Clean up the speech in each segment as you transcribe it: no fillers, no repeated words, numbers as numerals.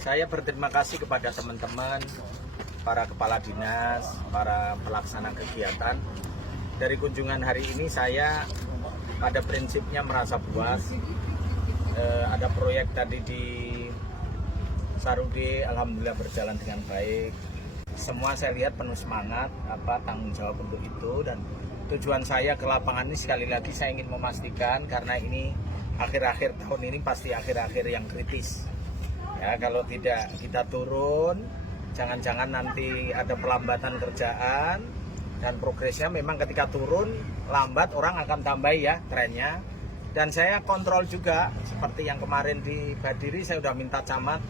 Saya berterima kasih kepada teman-teman, para kepala dinas, para pelaksana kegiatan. Dari kunjungan hari ini saya pada prinsipnya merasa puas. Ada proyek tadi di Sarude, alhamdulillah berjalan dengan baik. Semua saya lihat penuh semangat, tanggung jawab untuk itu, dan tujuan saya ke lapangan ini sekali lagi saya ingin memastikan, karena ini akhir-akhir tahun ini pasti akhir-akhir yang kritis. Ya, kalau tidak kita turun, jangan-jangan nanti ada pelambatan kerjaan, dan progresnya memang ketika turun lambat orang akan tambah ya trennya. Dan saya kontrol juga, seperti yang kemarin di Badiri saya sudah minta camat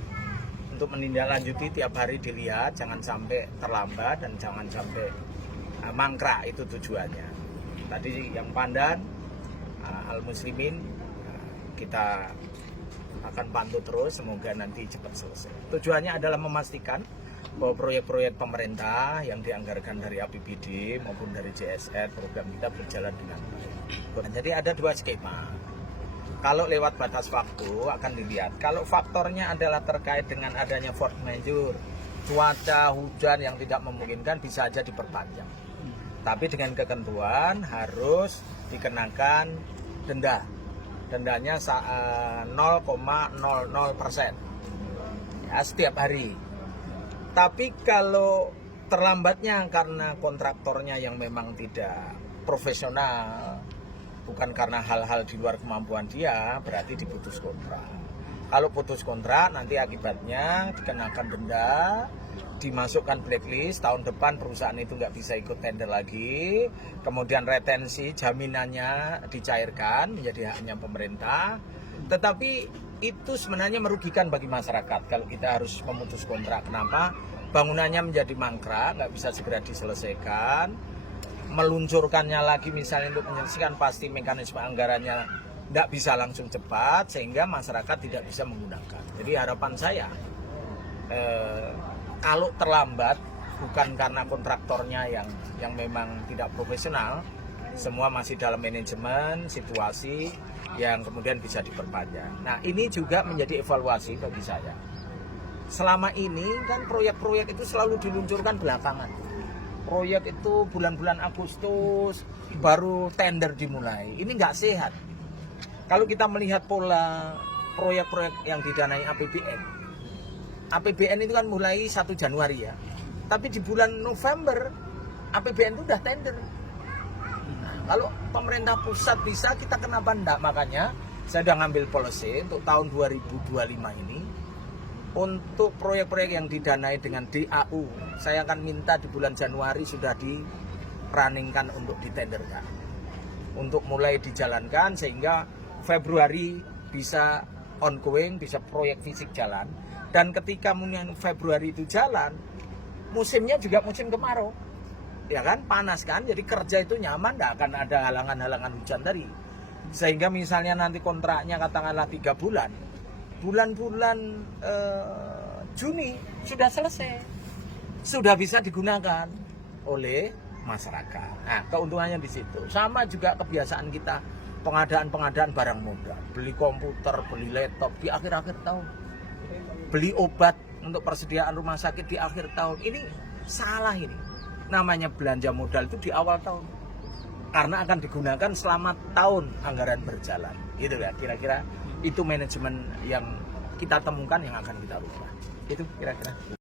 untuk menindaklanjuti, tiap hari dilihat, jangan sampai terlambat dan jangan sampai mangkrak, itu tujuannya. Tadi yang Pandan, Al-Muslimin, kita akan bantu terus, semoga nanti cepat selesai. Tujuannya adalah memastikan bahwa proyek-proyek pemerintah yang dianggarkan dari APBD maupun dari JSR, program kita berjalan dengan baik. Jadi ada dua skema. Kalau lewat batas waktu akan dilihat. Kalau faktornya adalah terkait dengan adanya force majeure, cuaca, hujan yang tidak memungkinkan, bisa saja diperpanjang. Tapi dengan ketentuan harus dikenakan denda. Dendanya 0,00% ya, setiap hari. Tapi kalau terlambatnya karena kontraktornya yang memang tidak profesional, bukan karena hal-hal di luar kemampuan dia, berarti diputus kontrak. Kalau putus kontrak, nanti akibatnya dikenakan denda, dimasukkan blacklist, tahun depan perusahaan itu nggak bisa ikut tender lagi, kemudian retensi jaminannya dicairkan menjadi haknya pemerintah. Tetapi itu sebenarnya merugikan bagi masyarakat kalau kita harus memutus kontrak. Kenapa? Bangunannya menjadi mangkrak, nggak bisa segera diselesaikan, meluncurkannya lagi misalnya untuk menyelesaikan, pasti mekanisme anggarannya tidak bisa langsung cepat, sehingga masyarakat tidak bisa menggunakan. Jadi harapan saya, kalau terlambat bukan karena kontraktornya yang memang tidak profesional, semua masih dalam manajemen situasi yang kemudian bisa diperpanjang. Nah, ini juga menjadi evaluasi bagi saya. Selama ini kan proyek-proyek itu selalu diluncurkan belakangan. Proyek itu bulan-bulan Agustus baru tender dimulai. Ini nggak sehat. Kalau kita melihat pola proyek-proyek yang didanai APBN itu kan mulai 1 Januari ya. Tapi di bulan November APBN itu udah tender. Nah, kalau pemerintah pusat bisa, kita kenapa enggak? Makanya saya udah ngambil policy untuk tahun 2025 ini, untuk proyek-proyek yang didanai dengan DAU, saya akan minta di bulan Januari sudah di-runningkan untuk ditenderkan, untuk mulai dijalankan, sehingga Februari bisa ongoing, bisa proyek fisik jalan. Dan ketika Februari itu jalan, musimnya juga musim kemarau, ya kan, panas kan, jadi kerja itu nyaman, tidak akan ada halangan-halangan hujan tadi. Sehingga misalnya nanti kontraknya katakanlah 3 bulan, bulan-bulan Juni sudah selesai, sudah bisa digunakan oleh masyarakat. Nah, keuntungannya di situ. Sama juga kebiasaan kita pengadaan barang modal, beli komputer, beli laptop di akhir-akhir tahun, beli obat untuk persediaan rumah sakit di akhir tahun. Ini salah ini. Namanya belanja modal itu di awal tahun, karena akan digunakan selama tahun anggaran berjalan. Gitu ya, kira-kira itu manajemen yang kita temukan yang akan kita rubah. Itu kira-kira.